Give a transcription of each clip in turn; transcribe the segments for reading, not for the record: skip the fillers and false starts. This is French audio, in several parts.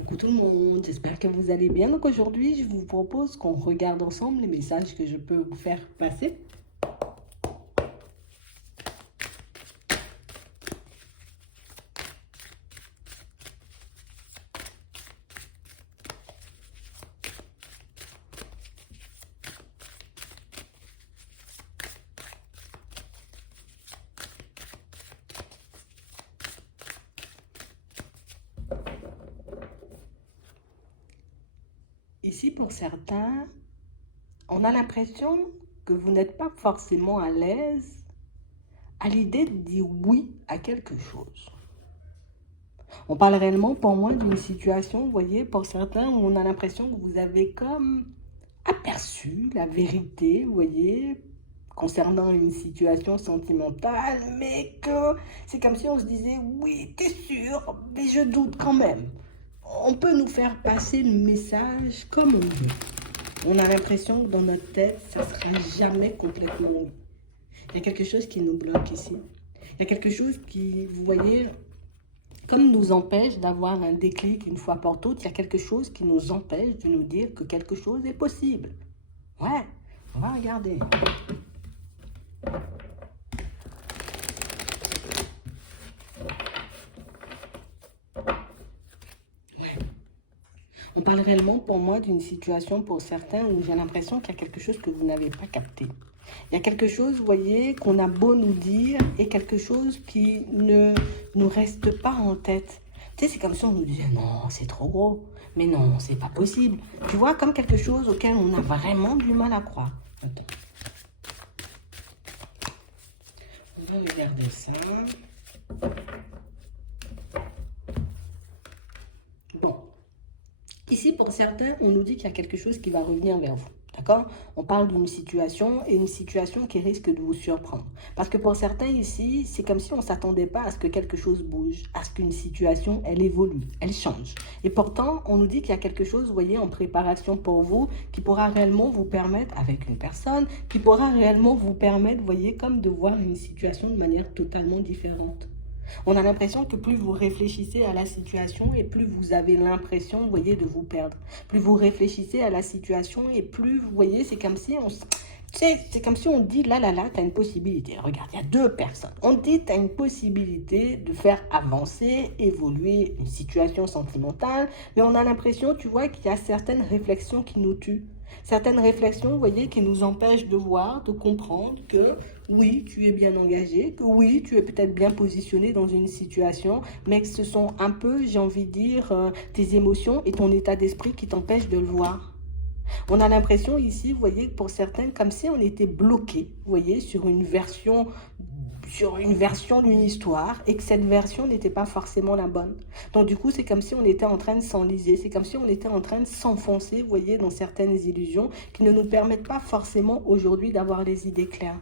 Coucou tout le monde, j'espère que vous allez bien. Donc aujourd'hui, je vous propose qu'on regarde ensemble les messages que je peux vous faire passer. Ici, pour certains, on a l'impression que vous n'êtes pas forcément à l'aise à l'idée de dire oui à quelque chose. On parle réellement pour moi d'une situation, vous voyez, pour certains, où on a l'impression que vous avez comme aperçu la vérité, vous voyez, concernant une situation sentimentale, mais que c'est comme si on se disait, oui, t'es sûr, mais je doute quand même. On peut nous faire passer le message comme on veut. On a l'impression que dans notre tête, ça ne sera jamais complètement oui. Il y a quelque chose qui nous bloque ici. Il y a quelque chose qui, vous voyez, comme nous empêche d'avoir un déclic une fois pour toutes, il y a quelque chose qui nous empêche de nous dire que quelque chose est possible. Ouais, on va regarder. On parle réellement pour moi d'une situation pour certains où j'ai l'impression qu'il y a quelque chose que vous n'avez pas capté. Il y a quelque chose, vous voyez, qu'on a beau nous dire et quelque chose qui ne nous reste pas en tête. Tu sais, c'est comme si on nous disait non, c'est trop gros. Mais non, c'est pas possible. Tu vois, comme quelque chose auquel on a vraiment du mal à croire. Attends. On va regarder ça. Bon. Ici, pour certains, on nous dit qu'il y a quelque chose qui va revenir vers vous. D'accord? On parle d'une situation et une situation qui risque de vous surprendre. Parce que pour certains ici, c'est comme si on ne s'attendait pas à ce que quelque chose bouge, à ce qu'une situation, elle évolue, elle change. Et pourtant, on nous dit qu'il y a quelque chose, vous voyez, en préparation pour vous, qui pourra réellement vous permettre, avec une personne, qui pourra réellement vous permettre, vous voyez, comme de voir une situation de manière totalement différente. On a l'impression que plus vous réfléchissez à la situation et plus vous avez l'impression, vous voyez, de vous perdre. Plus vous réfléchissez à la situation et plus, vous voyez, c'est comme si on... C'est comme si on dit, là, tu as une possibilité. Regarde, il y a deux personnes. On dit, tu as une possibilité de faire avancer, évoluer une situation sentimentale, mais on a l'impression, tu vois, qu'il y a certaines réflexions qui nous tuent. Certaines réflexions, vous voyez, qui nous empêchent de voir, de comprendre que oui, tu es bien engagé, que oui, tu es peut-être bien positionné dans une situation, mais que ce sont un peu, j'ai envie de dire, tes émotions et ton état d'esprit qui t'empêchent de le voir. On a l'impression ici, vous voyez, pour certains, comme si on était bloqué, vous voyez, sur une version d'une histoire et que cette version n'était pas forcément la bonne. Donc du coup, c'est comme si on était en train de s'enliser, c'est comme si on était en train de s'enfoncer, vous voyez, dans certaines illusions qui ne nous permettent pas forcément aujourd'hui d'avoir les idées claires.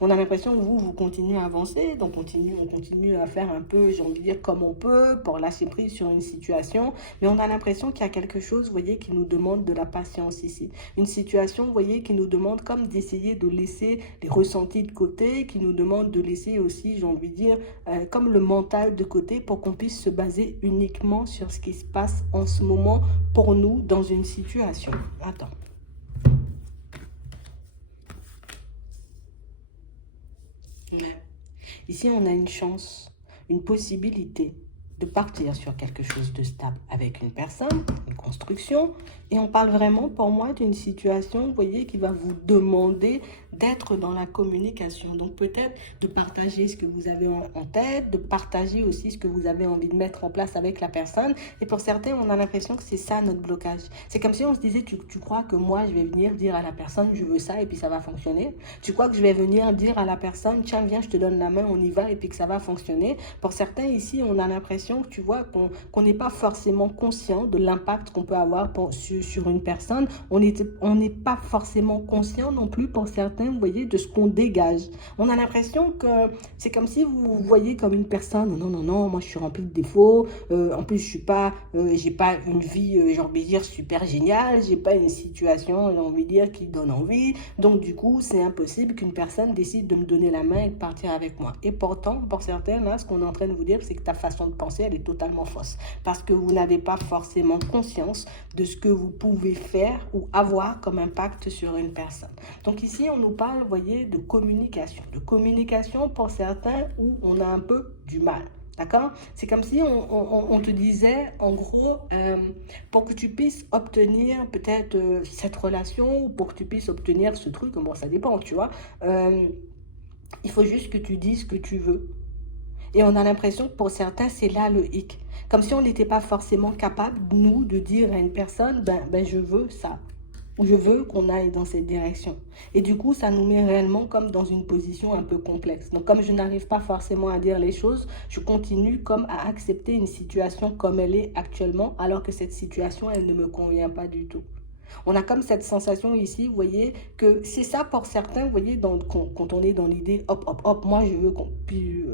On a l'impression que vous continuez à avancer, donc on continue à faire un peu, j'ai envie de dire, comme on peut pour lâcher prise sur une situation, mais on a l'impression qu'il y a quelque chose, vous voyez, qui nous demande de la patience ici. Une situation, vous voyez, qui nous demande comme d'essayer de laisser les ressentis de côté, qui nous demande de laisser aussi, j'ai envie de dire, comme le mental de côté pour qu'on puisse se baser uniquement sur ce qui se passe en ce moment pour nous dans une situation. Attends. Ouais. Ici, on a une chance, une possibilité de partir sur quelque chose de stable avec une personne, une construction. Et on parle vraiment, pour moi, d'une situation, vous voyez, qui va vous demander d'être dans la communication. Donc peut-être de partager ce que vous avez en tête, de partager aussi ce que vous avez envie de mettre en place avec la personne. Et pour certains, on a l'impression que c'est ça notre blocage. C'est comme si on se disait, tu crois que moi, je vais venir dire à la personne, je veux ça, et puis ça va fonctionner. Tu crois que je vais venir dire à la personne, tiens, viens, je te donne la main, on y va, et puis que ça va fonctionner. Pour certains ici, on a l'impression, tu vois, qu'on n'est pas forcément conscient de l'impact qu'on peut avoir sur une personne. On n'est pas forcément conscient non plus pour certains, vous voyez, de ce qu'on dégage. On a l'impression que c'est comme si vous voyez comme une personne, non, non, non, moi je suis remplie de défauts, en plus je suis pas, j'ai pas une vie, j'ai envie de dire, super géniale, j'ai pas une situation, j'ai envie de dire, qui donne envie, donc du coup, c'est impossible qu'une personne décide de me donner la main et de partir avec moi. Et pourtant, pour certains, là, ce qu'on est en train de vous dire, c'est que ta façon de penser pensée, elle est totalement fausse. Parce que vous n'avez pas forcément conscience de ce que vous pouvez faire ou avoir comme impact sur une personne. Donc ici, on nous parle, vous voyez, de communication. De communication pour certains où on a un peu du mal. D'accord? C'est comme si on te disait, en gros, pour que tu puisses obtenir peut-être cette relation, ou pour que tu puisses obtenir ce truc, bon, ça dépend, tu vois. Il faut juste que tu dises ce que tu veux. Et on a l'impression que pour certains, c'est là le hic. Comme si on n'était pas forcément capable, nous, de dire à une personne, ben je veux ça. Ou je veux qu'on aille dans cette direction. Et du coup, ça nous met réellement comme dans une position un peu complexe. Donc, comme je n'arrive pas forcément à dire les choses, je continue comme à accepter une situation comme elle est actuellement, alors que cette situation, elle ne me convient pas du tout. On a comme cette sensation ici, vous voyez, que c'est ça pour certains, vous voyez, quand on est dans l'idée, hop, hop, hop, moi je veux qu'on puisse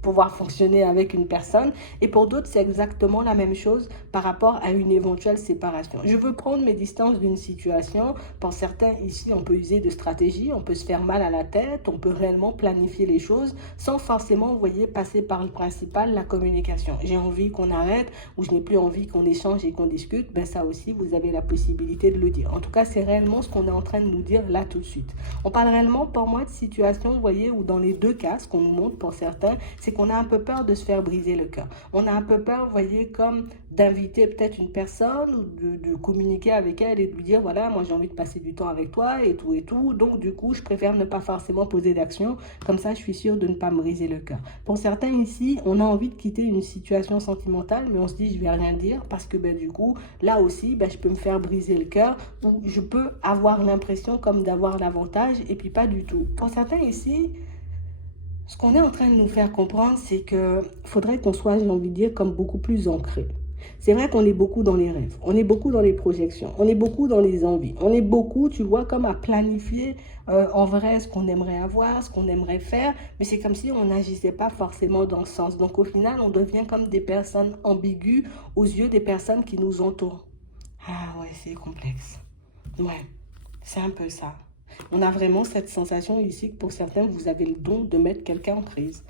pouvoir fonctionner avec une personne. Et pour d'autres, c'est exactement la même chose par rapport à une éventuelle séparation. Je veux prendre mes distances d'une situation. Pour certains, ici, on peut user de stratégie, on peut se faire mal à la tête, on peut réellement planifier les choses sans forcément, vous voyez, passer par le principal, la communication. J'ai envie qu'on arrête ou je n'ai plus envie qu'on échange et qu'on discute. Ben ça aussi, vous avez la possibilité de le dire. En tout cas, c'est réellement ce qu'on est en train de nous dire là tout de suite. On parle réellement pour moi de situations, vous voyez, où dans les deux cas, ce qu'on nous montre pour certains, c'est qu'on a un peu peur de se faire briser le cœur. On a un peu peur, vous voyez, comme d'inviter peut-être une personne ou de communiquer avec elle et de lui dire, voilà, moi j'ai envie de passer du temps avec toi et tout et tout. Donc du coup, je préfère ne pas forcément poser d'action. Comme ça, je suis sûre de ne pas me briser le cœur. Pour certains ici, on a envie de quitter une situation sentimentale, mais on se dit, je vais rien dire parce que ben, du coup, là aussi, ben, je peux me faire briser le cœur ou je peux avoir l'impression comme d'avoir l'avantage et puis pas du tout. Pour certains ici, ce qu'on est en train de nous faire comprendre, c'est qu'il faudrait qu'on soit, j'ai envie de dire, comme beaucoup plus ancré. C'est vrai qu'on est beaucoup dans les rêves, on est beaucoup dans les projections, on est beaucoup dans les envies, on est beaucoup, tu vois, comme à planifier en vrai ce qu'on aimerait avoir, ce qu'on aimerait faire, mais c'est comme si on n'agissait pas forcément dans ce sens. Donc au final, on devient comme des personnes ambiguës aux yeux des personnes qui nous entourent. Ah ouais, c'est complexe. Ouais, c'est un peu ça. On a vraiment cette sensation ici que pour certains, vous avez le don de mettre quelqu'un en crise.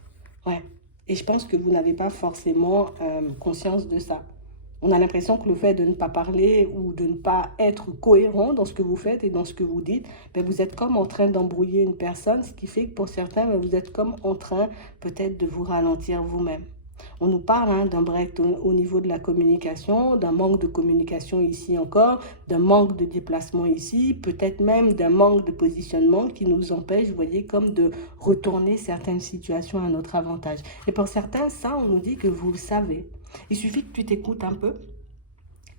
Ouais. Et je pense que vous n'avez pas forcément conscience de ça. On a l'impression que le fait de ne pas parler ou de ne pas être cohérent dans ce que vous faites et dans ce que vous dites, ben vous êtes comme en train d'embrouiller une personne, ce qui fait que pour certains, ben vous êtes comme en train peut-être de vous ralentir vous-même. On nous parle d'un break au niveau de la communication, d'un manque de communication ici encore, d'un manque de déplacement ici, peut-être même d'un manque de positionnement qui nous empêche, vous voyez, comme de retourner certaines situations à notre avantage. Et pour certains, ça, on nous dit que vous le savez. Il suffit que tu t'écoutes un peu.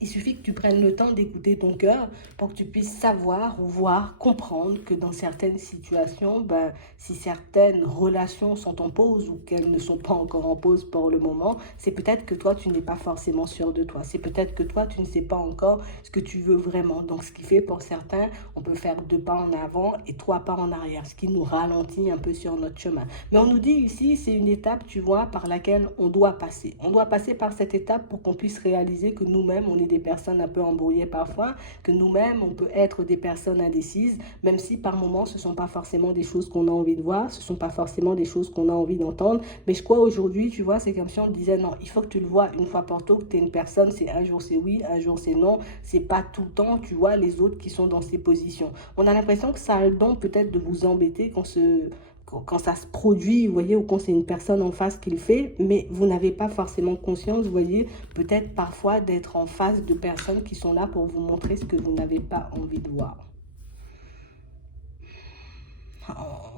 Il suffit que tu prennes le temps d'écouter ton cœur pour que tu puisses savoir ou voir, comprendre que dans certaines situations, ben, si certaines relations sont en pause ou qu'elles ne sont pas encore en pause pour le moment, c'est peut-être que toi, tu n'es pas forcément sûr de toi. C'est peut-être que toi, tu ne sais pas encore ce que tu veux vraiment. Donc, ce qui fait pour certains, on peut faire 2 pas en avant et 3 pas en arrière, ce qui nous ralentit un peu sur notre chemin. Mais on nous dit ici, c'est une étape, tu vois, par laquelle on doit passer. On doit passer par cette étape pour qu'on puisse réaliser que nous-mêmes, on est des personnes un peu embrouillées parfois, que nous-mêmes, on peut être des personnes indécises, même si par moments, ce ne sont pas forcément des choses qu'on a envie de voir, ce ne sont pas forcément des choses qu'on a envie d'entendre. Mais je crois aujourd'hui, tu vois, c'est comme si on disait non, il faut que tu le vois une fois pour toutes, que tu es une personne, c'est un jour c'est oui, un jour c'est non, c'est pas tout le temps, tu vois, les autres qui sont dans ces positions. On a l'impression que ça a le don peut-être de vous embêter quand ça se produit, vous voyez, ou quand c'est une personne en face qui le fait, mais vous n'avez pas forcément conscience, vous voyez, peut-être parfois d'être en face de personnes qui sont là pour vous montrer ce que vous n'avez pas envie de voir.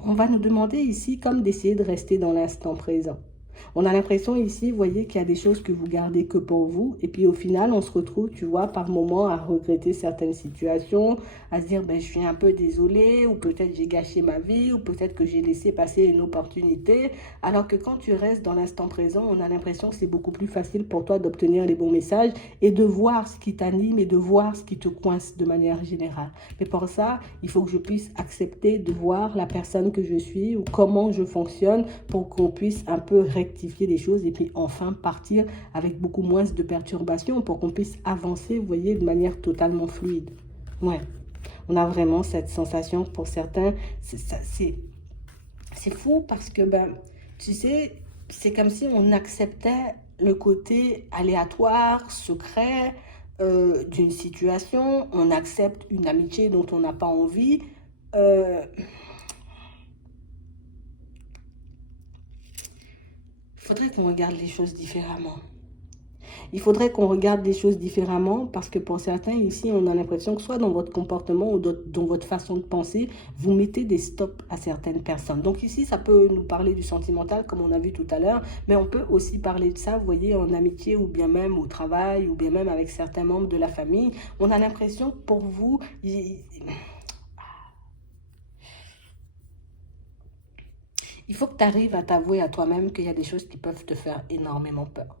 On va nous demander ici comme d'essayer de rester dans l'instant présent. On a l'impression ici, vous voyez, qu'il y a des choses que vous gardez que pour vous. Et puis au final, on se retrouve, tu vois, par moments à regretter certaines situations, à se dire, ben, je suis un peu désolée, ou peut-être j'ai gâché ma vie, ou peut-être que j'ai laissé passer une opportunité. Alors que quand tu restes dans l'instant présent, on a l'impression que c'est beaucoup plus facile pour toi d'obtenir les bons messages et de voir ce qui t'anime et de voir ce qui te coince de manière générale. Mais pour ça, il faut que je puisse accepter de voir la personne que je suis ou comment je fonctionne pour qu'on puisse un peu rectifier les choses et puis enfin partir avec beaucoup moins de perturbations pour qu'on puisse avancer, vous voyez, de manière totalement fluide. Ouais, on a vraiment cette sensation pour certains, c'est fou parce que, ben, tu sais, c'est comme si on acceptait le côté aléatoire, secret d'une situation. On accepte une amitié dont on n'a pas envie. Euh, faudrait qu'on regarde les choses différemment. Il faudrait qu'on regarde les choses différemment parce que pour certains ici, on a l'impression que soit dans votre comportement ou dans votre façon de penser, vous mettez des stops à certaines personnes. Donc ici, ça peut nous parler du sentimental comme on a vu tout à l'heure, mais on peut aussi parler de ça, vous voyez, en amitié ou bien même au travail ou bien même avec certains membres de la famille. On a l'impression que pour vous, il faut que tu arrives à t'avouer à toi-même qu'il y a des choses qui peuvent te faire énormément peur.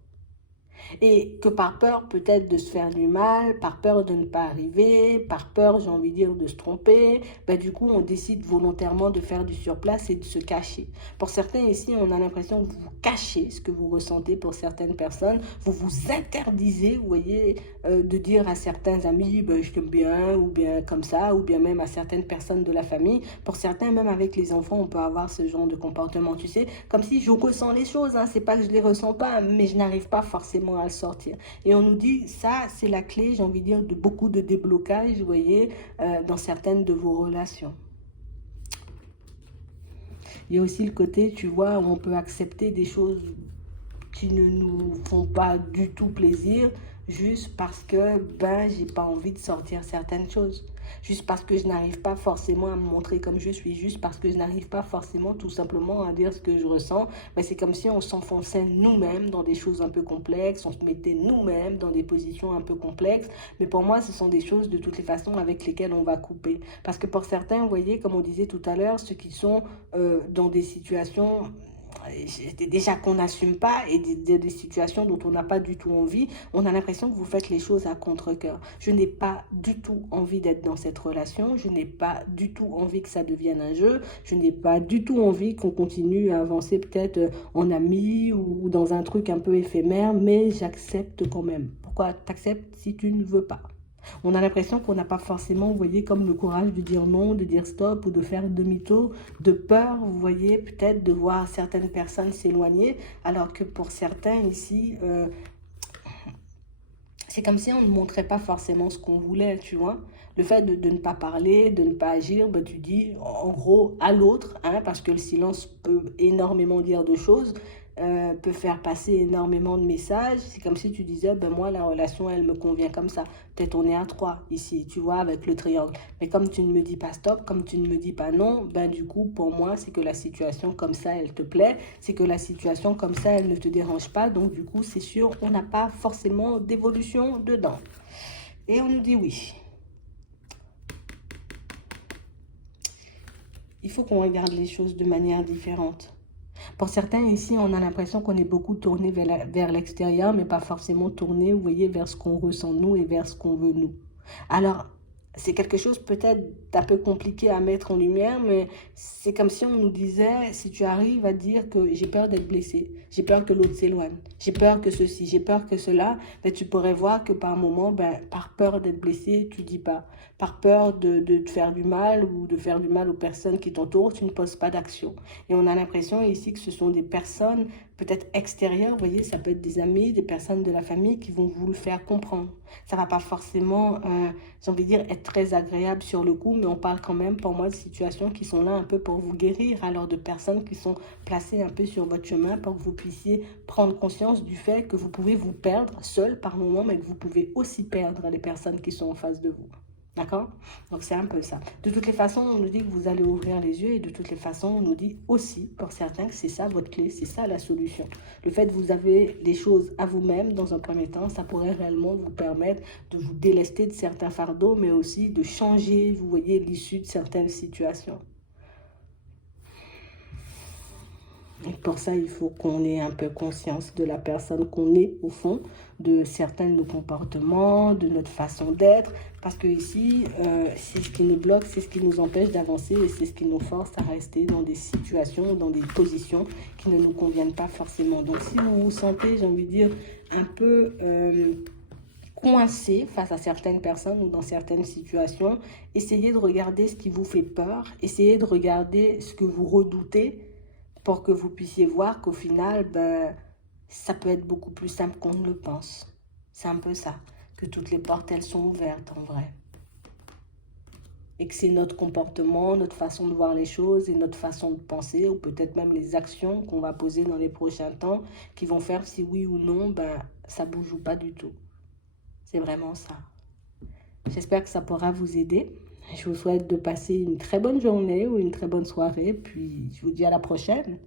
Et que par peur peut-être de se faire du mal, par peur de ne pas arriver, par peur, j'ai envie de dire, de se tromper, ben du coup, on décide volontairement de faire du surplace et de se cacher. Pour certains ici, on a l'impression que vous cachez ce que vous ressentez pour certaines personnes. Vous vous interdisez, vous voyez, de dire à certains amis, ben, je t'aime bien, ou bien comme ça, ou bien même à certaines personnes de la famille. Pour certains, même avec les enfants, on peut avoir ce genre de comportement, tu sais, comme si je ressens les choses, hein, c'est pas que je les ressens pas, mais je n'arrive pas forcément à le sortir. Et on nous dit, ça, c'est la clé, j'ai envie de dire, de beaucoup de déblocages, vous voyez, dans certaines de vos relations. Il y a aussi le côté, tu vois, où on peut accepter des choses qui ne nous font pas du tout plaisir, juste parce que ben j'ai pas envie de sortir certaines choses, juste parce que je n'arrive pas forcément à me montrer comme je suis, juste parce que je n'arrive pas forcément tout simplement à dire ce que je ressens. Mais c'est comme si on s'enfonçait nous-mêmes dans des choses un peu complexes, on se mettait nous-mêmes dans des positions un peu complexes. Mais pour moi, ce sont des choses de toutes les façons avec lesquelles on va couper, parce que pour certains, vous voyez, comme on disait tout à l'heure, ceux qui sont dans des situations déjà qu'on n'assume pas et des situations dont on n'a pas du tout envie, on a l'impression que vous faites les choses à contre-cœur. Je n'ai pas du tout envie d'être dans cette relation, je n'ai pas du tout envie que ça devienne un jeu, je n'ai pas du tout envie qu'on continue à avancer peut-être en amis ou dans un truc un peu éphémère, mais j'accepte quand même. Pourquoi t'acceptes si tu ne veux pas? On a l'impression qu'on n'a pas forcément, vous voyez, comme le courage de dire non, de dire stop ou de faire demi-tour, de peur, vous voyez, peut-être de voir certaines personnes s'éloigner, alors que pour certains ici, c'est comme si on ne montrait pas forcément ce qu'on voulait, tu vois. Le fait de ne pas parler, de ne pas agir, ben, tu dis en gros à l'autre, hein, parce que le silence peut énormément dire de choses, peut faire passer énormément de messages. C'est comme si tu disais, ben moi la relation elle me convient comme ça. Peut-être on est à trois ici, tu vois, avec le triangle. Mais comme tu ne me dis pas stop, comme tu ne me dis pas non, ben du coup pour moi c'est que la situation comme ça elle te plaît, c'est que la situation comme ça elle ne te dérange pas. Donc du coup c'est sûr on n'a pas forcément d'évolution dedans. Et on nous dit oui. Il faut qu'on regarde les choses de manière différente. Pour certains ici, on a l'impression qu'on est beaucoup tourné vers l'extérieur, mais pas forcément tourné, vous voyez, vers ce qu'on ressent nous et vers ce qu'on veut nous. Alors, c'est quelque chose peut-être d'un peu compliqué à mettre en lumière, mais c'est comme si on nous disait, si tu arrives à dire que j'ai peur d'être blessé, j'ai peur que l'autre s'éloigne, j'ai peur que ceci, j'ai peur que cela, ben, tu pourrais voir que par moment, ben, par peur d'être blessé, tu dis pas. Par peur de te faire du mal ou de faire du mal aux personnes qui t'entourent, tu ne poses pas d'action. Et on a l'impression ici que ce sont des personnes peut-être extérieures, vous voyez, ça peut être des amis, des personnes de la famille qui vont vous le faire comprendre. Ça va pas forcément, j'ai envie de dire, être très agréable sur le coup, mais on parle quand même pour moi de situations qui sont là un peu pour vous guérir, alors de personnes qui sont placées un peu sur votre chemin pour que vous puissiez prendre conscience du fait que vous pouvez vous perdre seul par moment, mais que vous pouvez aussi perdre les personnes qui sont en face de vous. D'accord? Donc c'est un peu ça. De toutes les façons, on nous dit que vous allez ouvrir les yeux et de toutes les façons, on nous dit aussi, pour certains, que c'est ça votre clé, c'est ça la solution. Le fait que vous avez les choses à vous-même dans un premier temps, ça pourrait réellement vous permettre de vous délester de certains fardeaux, mais aussi de changer, vous voyez, l'issue de certaines situations. Et pour ça, il faut qu'on ait un peu conscience de la personne qu'on est au fond, de certains de nos comportements, de notre façon d'être. Parce que ici, c'est ce qui nous bloque, c'est ce qui nous empêche d'avancer et c'est ce qui nous force à rester dans des situations, dans des positions qui ne nous conviennent pas forcément. Donc si vous vous sentez, j'ai envie de dire, un peu coincé face à certaines personnes ou dans certaines situations, essayez de regarder ce qui vous fait peur, essayez de regarder ce que vous redoutez pour que vous puissiez voir qu'au final, ben, ça peut être beaucoup plus simple qu'on ne le pense. C'est un peu ça, que toutes les portes, elles sont ouvertes en vrai. Et que c'est notre comportement, notre façon de voir les choses et notre façon de penser, ou peut-être même les actions qu'on va poser dans les prochains temps, qui vont faire si oui ou non, ben, ça bouge ou pas du tout. C'est vraiment ça. J'espère que ça pourra vous aider. Je vous souhaite de passer une très bonne journée ou une très bonne soirée, puis je vous dis à la prochaine.